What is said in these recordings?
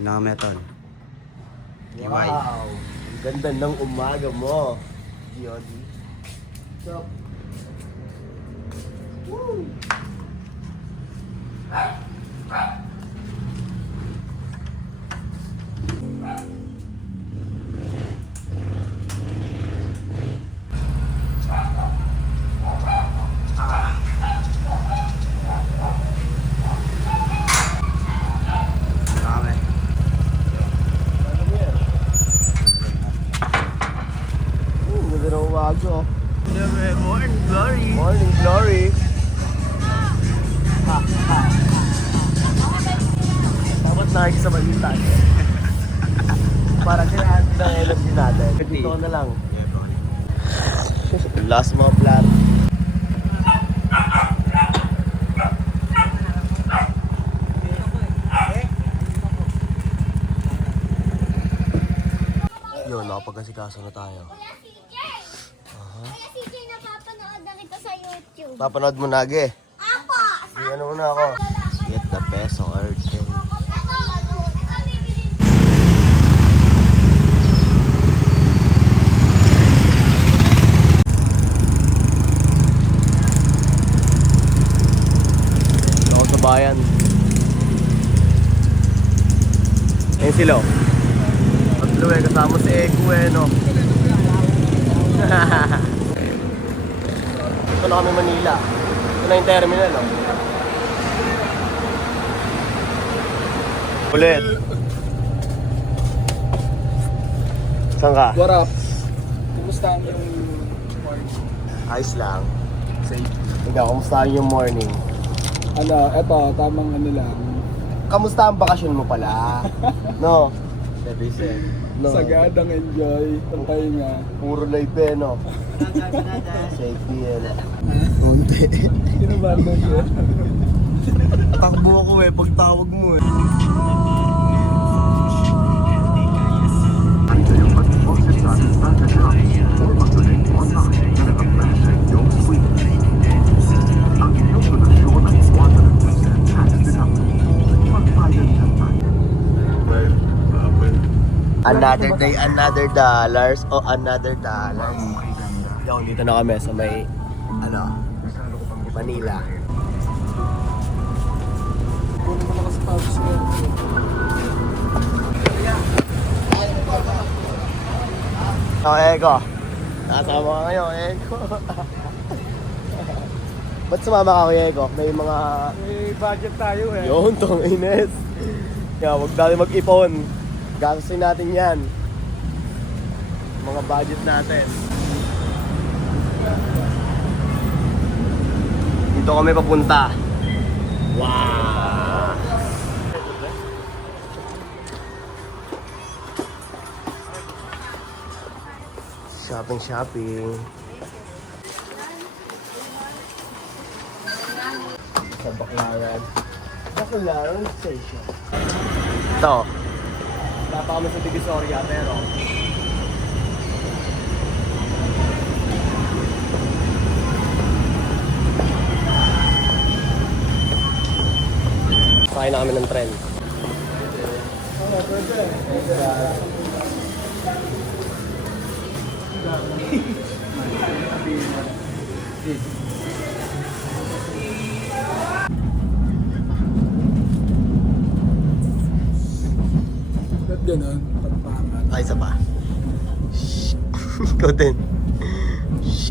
Pinakameton. Wow! Ganda ng umaga mo, Giodi. So, woo! Umaga. Morning glory. Morning glory. Ha, ha. Dapat nakikita sa balitan. Para kailangan ng energy natin. Dito na lang. Last mga plan. Yun, nakapagkasikaso na tayo. Kaya CJ, napapanood na kita sa YouTube. Papanood mo na, Ge. Apo! Ano muna ako? Get the best on earth. Ako sa bayan. Ayun sila. Tatlo eh, kasama si Eko eh, no? Ito na kami Manila. Ito na yung terminal, no? Ulit. Saan ka? What up? Kumusta ang yung morning? Ayos lang. Ikaw, kumusta yung morning? Ano, eto, tamang ano lang. Kamusta ang bakasyon mo pala? No? No. Sagadang enjoy, ang pahinga. Puro live eh, no? Safety eh, no? Kunti. Sino ba doon siya? Takbo ako eh, pagtawag mo eh. Another day, another dollars o another dollars. Dito na kami sa may, Manila. Kunin mo na kasi pagos mo. Eko. Nakasama ka ngayon, Eko. Ba't sumama ka kay Eko? May mga... May budget tayo eh. Yun, tong Ines. Kaya huwag tayo mag-ipon. Gastusin natin yan. Mga budget natin. Dito kami papunta. Wow! Shopping. Sa Baclaran. Baclaran Station. Ito. Wala pa kami sa Divisoria, pero sakay na kami ng tren. Ba't ganun? Pagpangat. Ay, isa pa. Shhh. Ikaw din. Shhh.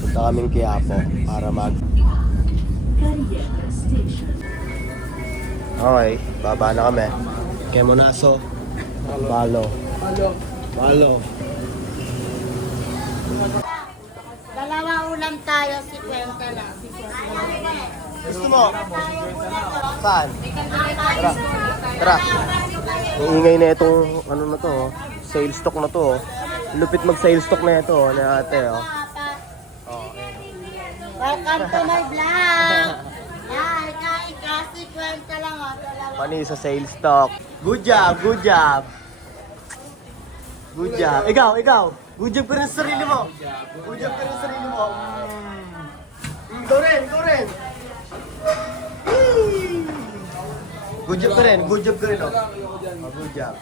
Punta kaming Quiapo para mag... Okay, baba na kami. Kemonaso. Balo. Dalawa ulam tayo, 50 lang. Gusto mo? Saan? Tara. Ang ingay na itong ano na to, oh. Sales stock na to. Oh. Lupit mag-sales stock na ito, oh, na ate. Oh. Welcome to my vlog! Yan, kain ka, 50 lang o. Pani sa sales stock. Good job, good job. Good job. Ikaw. Good job ka rin sa sarili mo. Good job ka rin sa sarili mo. Ikaw rin. Good job ka rin. Good job ka rin, oh. Oh, good job.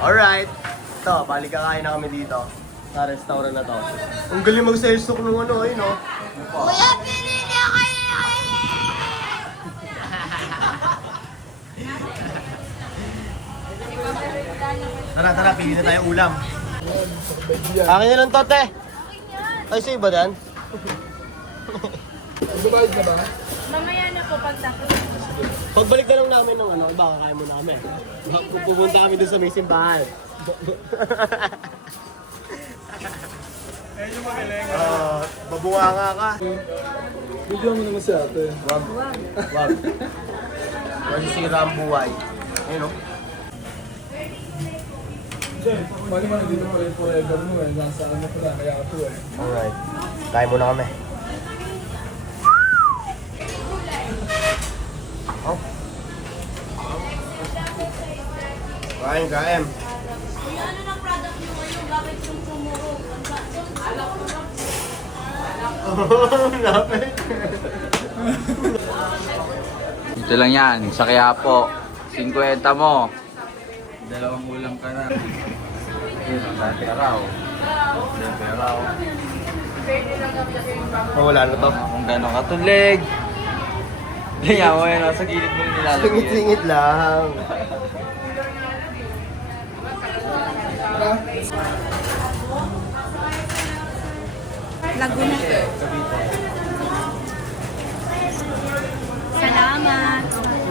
Alright. Ito, balik kakain na kami dito. Sa restaurant na to. Ang galing mag-sales talk nung ano, ayun, oh. Kuya, pili niyo kayo! Tara, pili na tayong ulam. Akin na lang to, te. Ay, sa'yo ba dan? Nagbabayad na ba? Mamaya na po pagtapos. Pagbalik na lang namin ng ano, baka kaya mo namin. Pupunta kami doon sa may simbahan. Eh, yung magaling. Babunga nga ka. Bigyan mo naman si ate. Wag. Masisira ang buhay. Ayun, oh. Jay, mali man nandito pa rin forever mo eh. Nasa ano pa lang, kaya ito eh. Alright. Kain muna kami. Oh. Kain. Kuya, ano ng product nyo ngayon? Bakit yung sumuro? Alak ko. Lapit. Dito lang yan, sa Quiapo. 50 mo. Dalawang ulam ka na. Yun, ang dami peraw. Peraw. Oh, wala na to. Kung gano'ng katulig. Kaya mo yun, sa gilid mo nilalagyan. Singit-singit lang. Laguna. Salamat.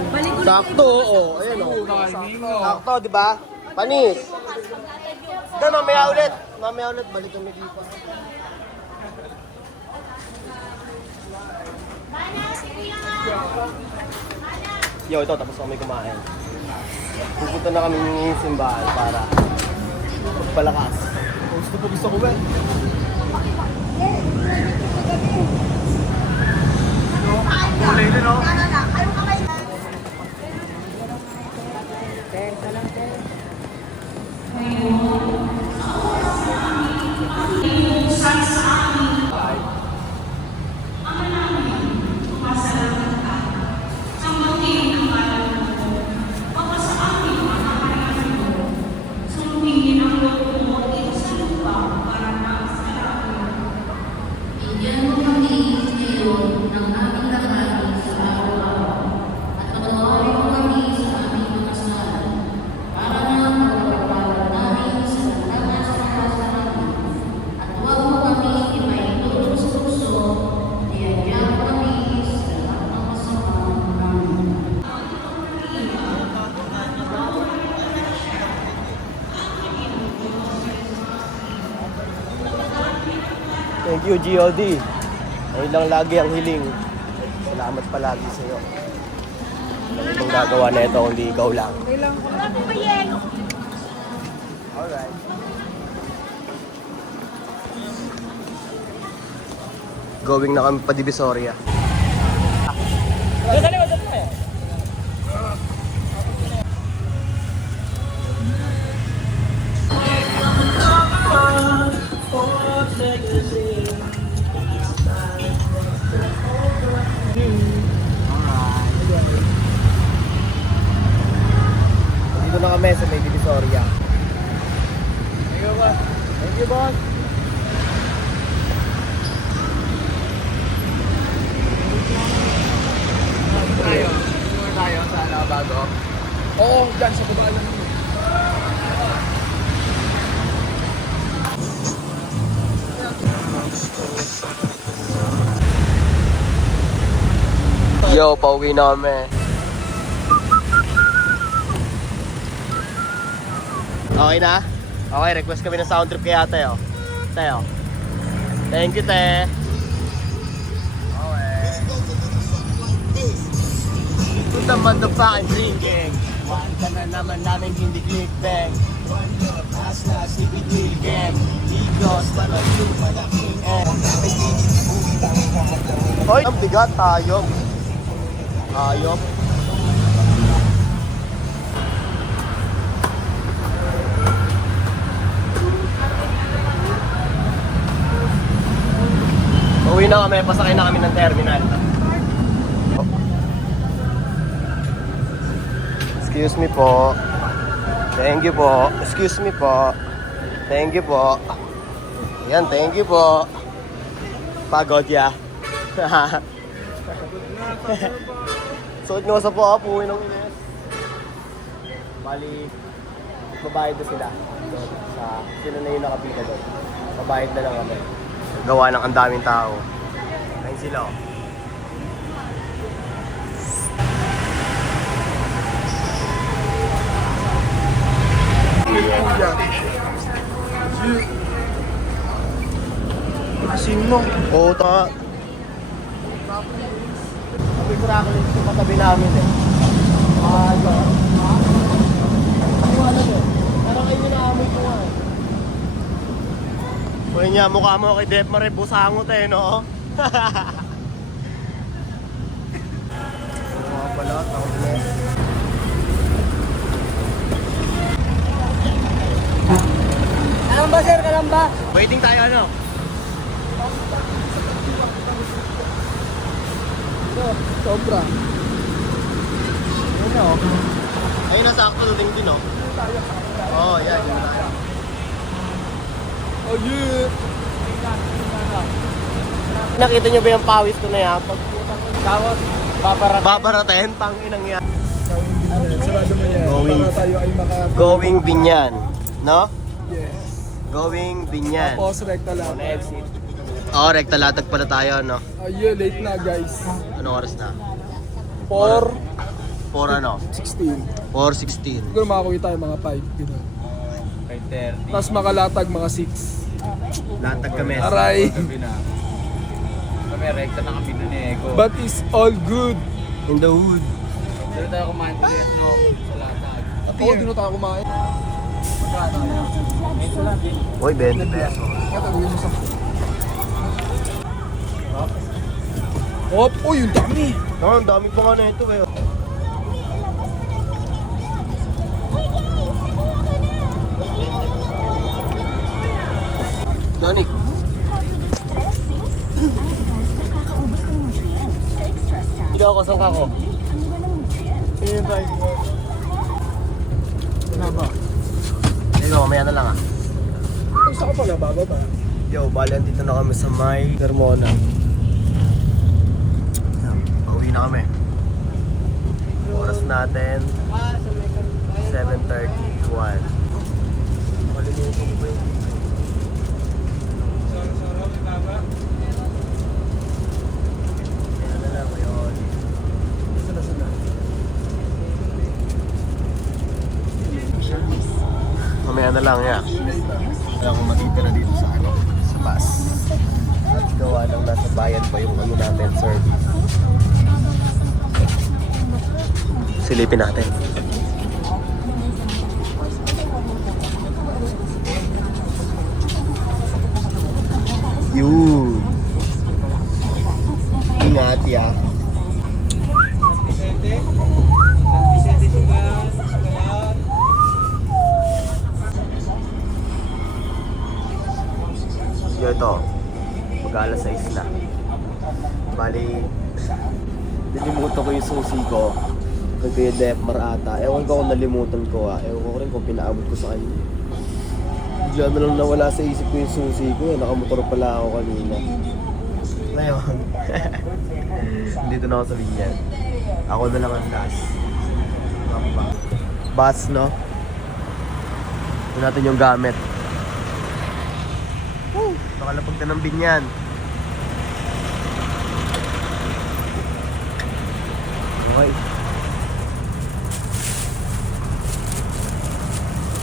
Balik ulit. Sakto, oo. Ayan, oh. Sakto, di ba? Panis. Doon, mamaya ulit. Balik kami dito. Yo, ito, tapos kami kumain. Pupunta na kami ng simbahan para magpalakas. Gusto ko ba? Kulay din, oh. Thank you, GOD. Ayun lang lagi ang hiling. Salamat palagi sa iyo. Ano itong gagawa na ito kung di ikaw lang. Alright. Going na kami pa Divisoria. Dito na kami sa may Divisoria. Thank you, boss. Tayo sa bago. Oo, dyan sa baba lang. Yo, pauwi na kami. Okay na? Okay, request kami ng sound trip kay ate, oh. Te, oh. Thank you, te. Okay. To the motherfucking drinking. One ka na naman namin hindi clickbang. One ka na pass na CPT game. Igos, para yung malaking Hoy, ang bigat, hayop. Hayop. Uwi na kami, pasakay na kami ng terminal. Excuse me po. Thank you po. Excuse me po. Thank you po. Yan, thank you po. Pagod ya. Suot nyo sa po, puwi ng Ines. Bali, babayad na sila. Doon, sila na yung nakapita doon. Babayad na lang kami. Gawa ng ang daming tao. Ayun sila oh. Asin mo. Oo, ta. Sabi ko rin ito katabi namin eh. Parang kayo naamoy ko nga eh. Pwede niya, mukha mo kay Dep Mare, busangot eh, no? Mga pala, takot na eh. Kalamba sir, kalamba. Waiting tayo, ano? Sobra. Ayun o. Ayun na, sakto din din o. Oo, yan. Yun tayo. Oh, yeah. Nakita nyo ba yung pawis ko na yan? Tapos, Babaraten, tanginang yan. sarado mo yan. Going. Para tayo ay Going Binyan. No? Yes. Going Binyan. Tapos, rekta lang. On exit. Oo, rekta latag pala tayo, no? Yeah, late na guys. Anong oras na? 4:16. 4 ano? 4:16. Siguro makakuwi tayo mga 5. Gano'n. 5:30. Tapos makalatag mga 6. Latag kami. Aray. Gabi na. Kami, rekta na kami dun eh. Go. But it's all good. In the hood. Dito tayo kumain ulit, no? Sa latag. Oo, di na tayo kumain. Uy, 20 pesos. Katagawin mo sa... Oh, yung dami. Oo, ang dami pa nga na ito eh. Danik. Ikaw ko, saan ka ko? Ayun tayo. Ano ba? Ikaw, mamaya na lang ah. Ang saka pala, bababa. Yo, bali, andito na kami sa may Carmona. Pauwi na kami. Oras natin 7:31. Malimutan ko ba yun? Ayan na lang ngayon. Mamaya na lang ya. Kaya kung matitira dito sa ano, sa bus. At gawa lang nasa bayan pa yung ano natin, service. Silipin natin. Yun. Ingat ya. Yo, ito. Mag-alas 6 na. Bali, nalimutan ko yung susi ko. Kay Kuya Dep Marata. Ewan ko kung nalimutan ko ah. Ewan ko rin kung pinaabot ko sa kanya. Bigla na lang nawala sa isip ko yung susi ko. Nakamotor pala ako kanina. Ngayon, dito na ako sa Binyan. Ako na lang ang last. Bus, no? Ito natin yung gamit. Nakalapag na ng Binyan. Okay.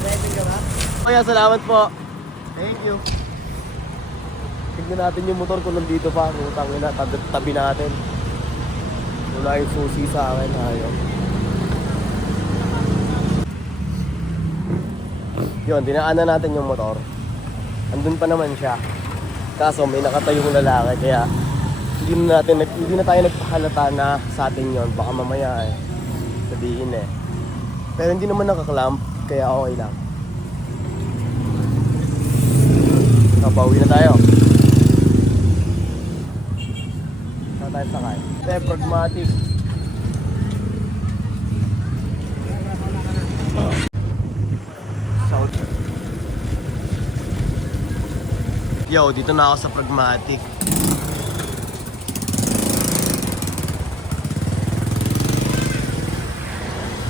Driving ka ba? Kaya salamat po. Thank you. Tignan natin yung motor kung nandito pa. Utangin na, tabi natin. Wala yung susi sa akin. Ayaw. Yun, dinaanan natin yung motor. Andun pa naman siya. Kaso may nakatayong lalaki kaya hindi na tayo nagpahalata na sa atin yon. Baka mamaya eh sabihin eh. Pero hindi naman nakaklamp kaya okay lang. Pauwi na tayo. Saan tayo sakay? Pragmatic. Yo, dito na ako sa Pragmatic.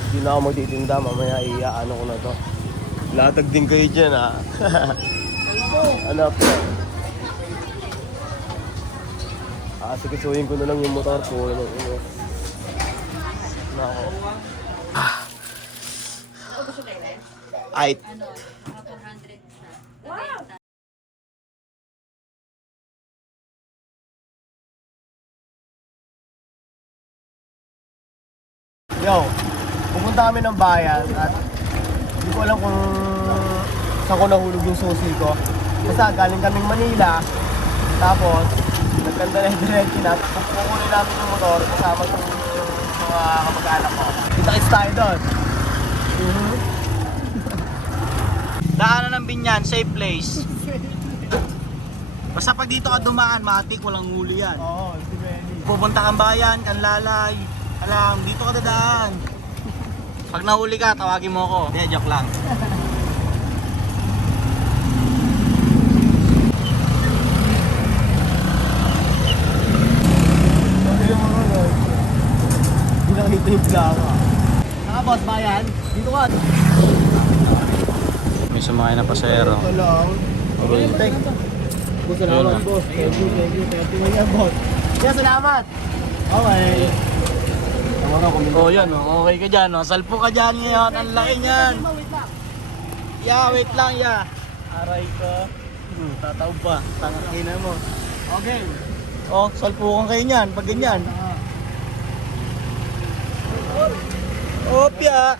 Hindi na ako magtitinda, mamaya iaano ko na to. Latag din kayo dyan ha. Ano po? Sikisuhin ko na lang yung motor ko. Nako. Ay. Yo, pupunta kami ng bayan at hindi ko alam kung saan ko nahulog yung susi ko. Basta galing kaming Manila, tapos nagkanda na yung diretso na. Kukunin namin yung motor kasama yung mga kamag-anak ko. Kita-kits tayo doon. Daanan ng Binyan, safe place. Basta pag dito ka dumaan, matik, walang huli yan. Oo, si Benny. Pupunta kang bayan, Kanlalay. Alam, dito ka dadaan. Pag nahuli ka, tawagin mo ako. Hindi, joke lang. Hindi nakita yung plaka. Boss, bayan. Dito ka. May sumakay na pasahero. Ito lang. Okay, thank you. Boss, salamat, boss. Thank you yan, boss. Yeah, salamat. Okay. Oh, yan, oh. Okay ka dyan, oh. Salpo ka dyan ngayon. Ang laki niyan. Yeah, wait lang, yeah. Aray ka. Tataw pa. Tangakina mo. Okay. Oh, salpukan kayo niyan. Pag ganyan. Opya.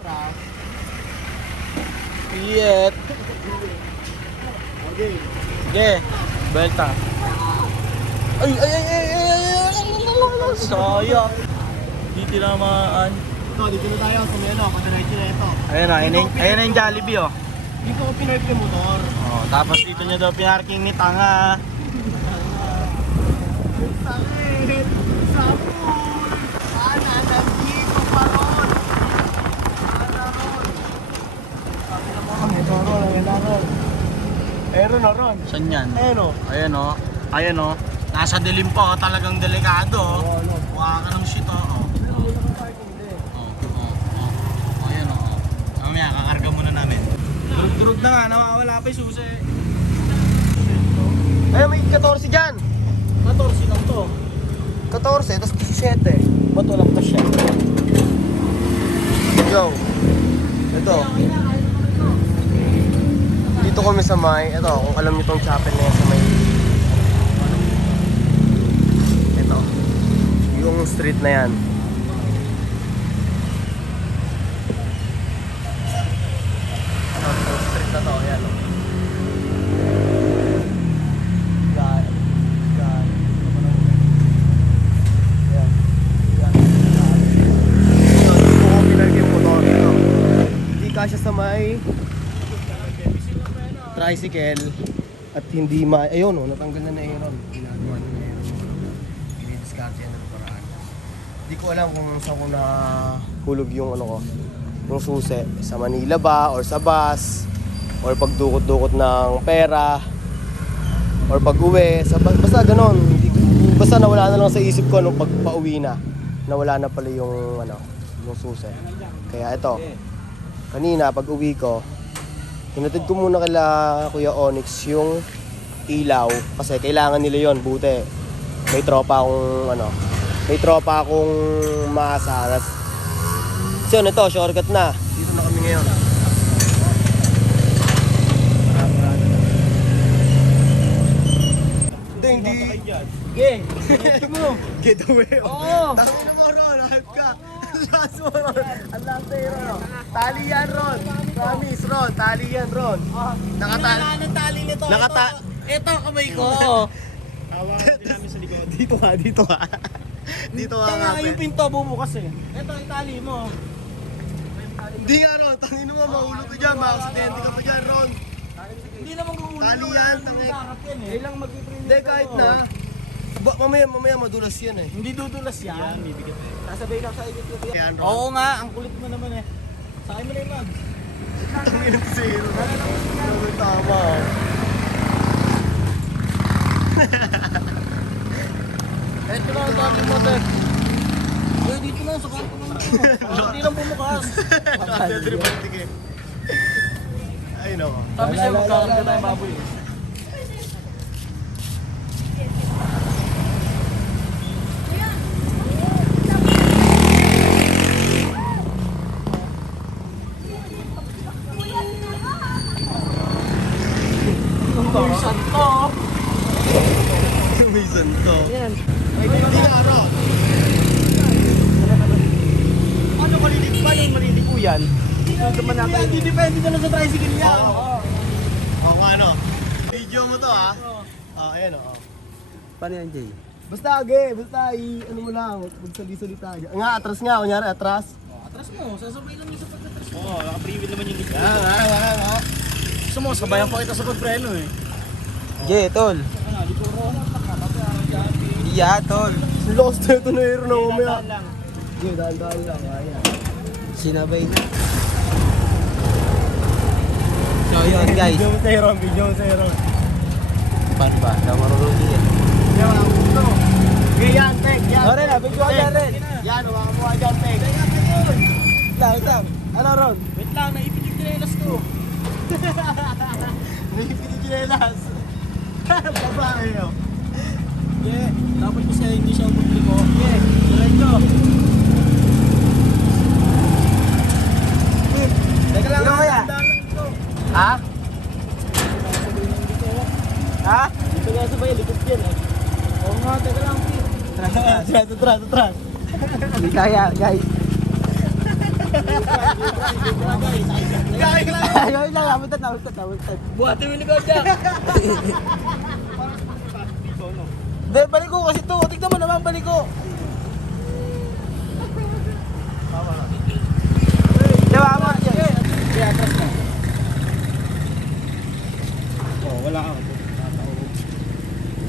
Yet. Okay. Sige. Belta. Ay. Sayang. Dito naman. Ito, dito na tayo sa Melo. Padiretso na ito. Ayan na, ayan na yung Jollibee, oh. Dito ko pinark yung motor. Oh, tapos dito niya daw pinarking ni Tanga. Sakit! Sapul! Sana nandito pa ron! Sana ron! Sabi na mo kami, ito ron, ayan na ron. Ayan na ron. Saan yan? Ayan o. Ayan, oh. Ayan, oh. Nasa dilim pa, oh. Talagang delikado, oh. Ano? Mukha ka ng shit, oh. Oh, ayan, oh. Mamaya, kakarga muna namin. Durug-durug na nga, nawawala pa yung susi. Ayun, may 14 dyan! 14 lang to. 14, tapos 17. Ba't walang cash yan? Yo! Ito. Dito kami sa may, ito, kung alam niyo tong chapel na yan sa may, ito, yung street na yan. Ang street na to, yan. Siya sa may tricycle at hindi ayun oh, natanggal na yun ginagawa na yun i-discard yan ng paraan. Hindi ko alam kung saan ko na hulog yung ano ko, yung susi, sa Manila ba or sa bus or pagdukot-dukot ng pera or pag-uwi sa basta ganon. Basta nawala na lang sa isip ko nung pagpa-uwi na, nawala na pala yung ano, yung susi. Kaya ito, kanina pag uwi ko, hinatid ko muna kila Kuya Onyx yung ilaw kasi kailangan nila yon, buti. May tropa akong maasahan. So yun, ito, shortcut na. Dito na kami ngayon. Hindi. Okay, ito mo. Getaway. Oo. Tangin mo Ron, hype ka. Last mo Ron. Ang last day Ron. Tali yan Ron. Promise Ron, tali yan Ron. Nakatali. Ng tali nito. Ito kamay ko. Dito ka, dito ka. Dito ka. Tanga yung pinto bumukas eh. Ito yung tali mo. Hindi nga Ron, tangin mo mahulog ka dyan, ma-aksidente ka pa dyan Ron. Hindi naman gugulo. Tali yan, tangin. Kailang mag-print. Hindi kahit na. Mamaya madulas yan eh. Hindi dudulas yan. Bibigit. Sasabay ka sa ikot ko. Yan Ron. Oo nga, ang kulit mo naman eh. Sa akin mo na yung mag. Tangin si Ron. Tama. Ito lang ang dami mo, Ted. Eh, dito lang, sa kanto lang ito. Hindi lang bumukas. Ay, no. Sabi sa'yo, magkakarga tayo baboy. May santo. Ano malilig ba yung malilig po yan? Hindi depende na lang sa tricycle yan. Ako ano? Video mo to ha? Ayan o. Paano yan, Jay? Basta ano mo lang, magsali-salita. Nga, atras nga, kunyari, atras. Atras mo, sasabay lang yung sa pag-atras mo. Oo, naka-freewheel naman yung likod. Nga. Gusto mo, sabayan pa kita sa pagpreno eh. Jay, tol. Iya, tol. Lost na ito na hero na umaya. Sige, daan lang. Ayan. Sinabay na. So, yun, guys. Video mo sa hero. Paano ba? Namaruruli yan. Yan, mga puto. Okay, yan, Tek. Yan. Ren, video ka dyan, Ren. Yan, mga mukha dyan, Tek. Lang. Ano, Ron? Wait lang, naipit yung tinelas ko. Naipit yung chinelas. Babae yun. Yeah, dapat kasi hindi siya publiko. Yeah, diretso. Teka lang, ano kaya? Ha? Ha? Dito nga sa bayan, likod yan eh. Oo nga, teka lang. Atras. Hindi kaya, guys. Ayun lang, abutan. Buhatin mo yung likod niya. Hindi, balik ko kasi to. Tignan mo naman, balik ko. Diba, amat yan. Kaya atras na. Oh, wala ka.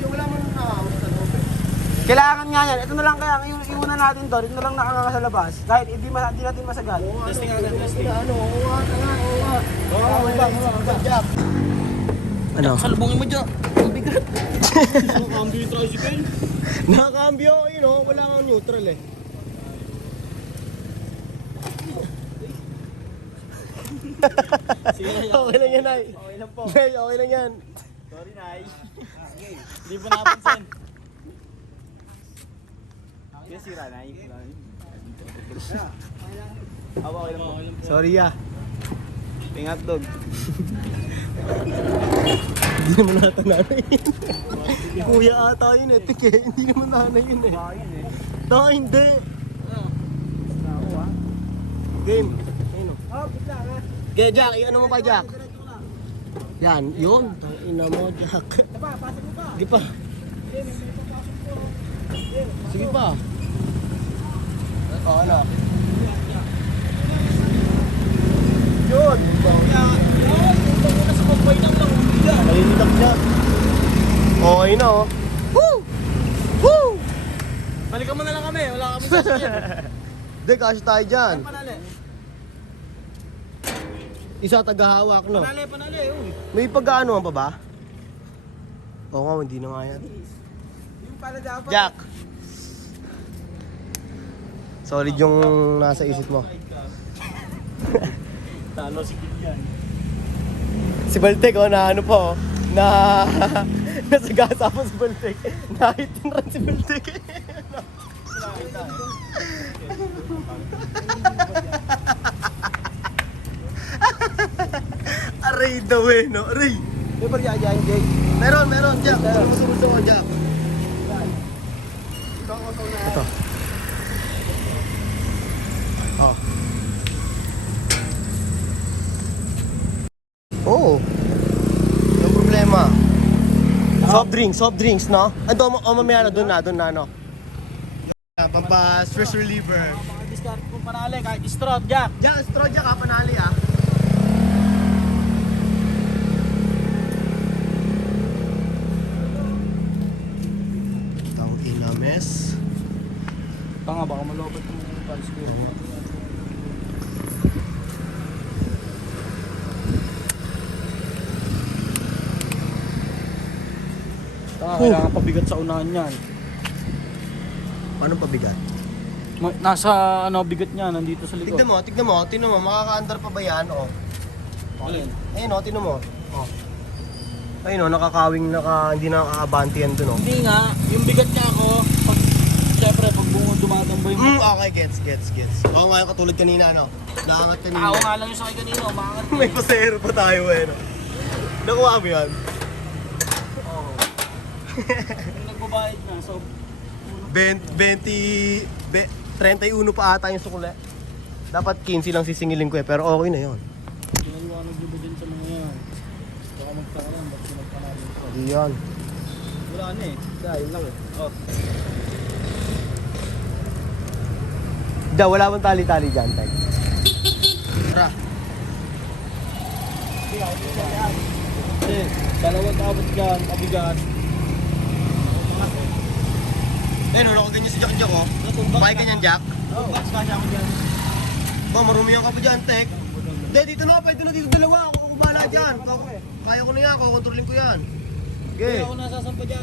Wala mo na Kailangan nga yan. Ito na lang kaya, iunan natin to. Ito na lang nakakaka sa labas. Kahit hindi natin masagal. Testing agad, testing. Ano? Salubungin mo dyan. Ang bigat. Nakakambyo yung tricycle. Nakakambyo, wala kang neutral eh. Okay lang yan, Nay. Okay lang po. Nay, okay lang yan. Sorry, Nay. Hindi po napansin. Yes, sira, Nay. Okay lang po. Sorry ah. Pingat dog. Hindi naman nata nanay yun. Kuya ata yun eh, tike. Hindi naman nanay yun eh. Hindi. Game. Ayun o. Okay, Jack, ano mo pa, Jack? Yan, yun. Ina mo, Jack. Sige pa. Sige pa. O, ano? Yun. Nalilindak niya. Okay na, oh. Woo! Woo! Balikan mo na lang kami. Wala kami sasakyan. Hindi, kasi tayo dyan. Panali. Isa tagahawak, no? Panali. Uy. May pag-ano pa ba? Oo nga, hindi na nga yan. Yung pala dapat. Jack! Solid yung nasa isip mo. Talo si Kilian. Si Baltek, oh, na ano po, na nasagasa po si Baltek. Nahitin rin si Baltek. Aray daw eh, no? Aray! May pagkakayaan, Jay. Meron, Jack. Meron masunod ako, Jack. Ito. Oh. Oo. Yung problema. Soft drinks, no? Ando, mamaya na, doon na, no? Pampa-stress reliever. Discard kung panali kahit straw, Jack. Jack, straw Jack, ha, panali, ah. Tang ina, mes. Tanga, baka malobot yung price ko. Kailangan pabigat sa unahan yan. Paano pabigat? Nasa ano bigat niya, nandito sa likod. Tignan mo, makaka-under pa ba yan? Oh. Alin? Ayun oh, tignan mo. Oh. Ayun oh, nakakawing hindi nakakabanti yan dun oh. Hindi nga, yung bigat niya ako, pag, syempre pag dumatambay mo. Okay, gets. Oo nga yung katulad kanina, no? Nakangat kanina. Ako nga lang yung sakay kanina, umangat. May pasahero pa tayo eh, no? Nakuha mo yan? Oo. Yung nagbabayad na, so 31 pa ata yung sukle. Dapat 15 lang sisingilin ko eh, pero okay na yun. pinaliwanag nyo ba din sa mga yan? Baka magtaka lang, ba't pinagpanalin ko? Iyan. Wala na eh. Yun lang eh. Oh. Wala bang tali-tali dyan, Tay? Tara. Kasi, dalawang tapos dyan, pabigat. Ayun, nakaganyan si Jack oh. Pakay ka niyan, Jack. Oo, box kasha ako dyan. Ba, marumihan ka pa dyan, Tek. Hindi, dito na, pwede na dito dalawa. Ako kumala dyan. Kaya ko na yan, kukontrolin ko yan. Okay. Ako nasasampa dyan,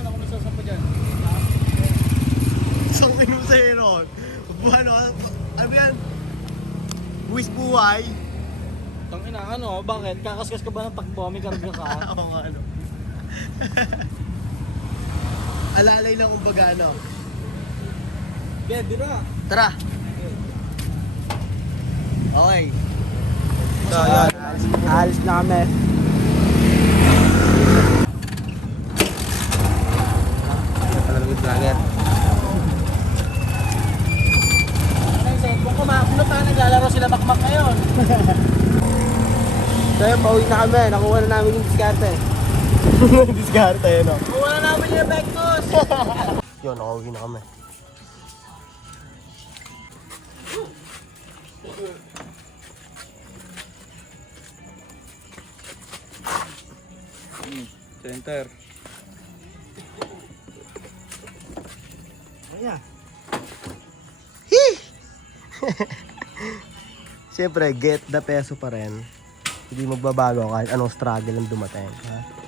Isang minum sa'yo ron. Ano ba yan? Buwis buhay. Tangina, ano, bakit? Kakaskas ka ba ng takbo? May karga ka? Oo nga, ano. Alalay lang kumbaga, ano. Get, dira. Tara. Okay. So, yun. Alis na kami. Talagang vlogger. Ano yung cellphone ko, makakulot na naglalaro sila makmak ngayon. So, yun, pauwi na kami. Nakuha na namin yung diskarte. Diskarte, no? Kuha na namin yung Vectus. Yun, nakauwi na kami. Center. Siyempre, get the peso pa rin. Hindi magbabago kahit anong struggle ang dumating. Ha?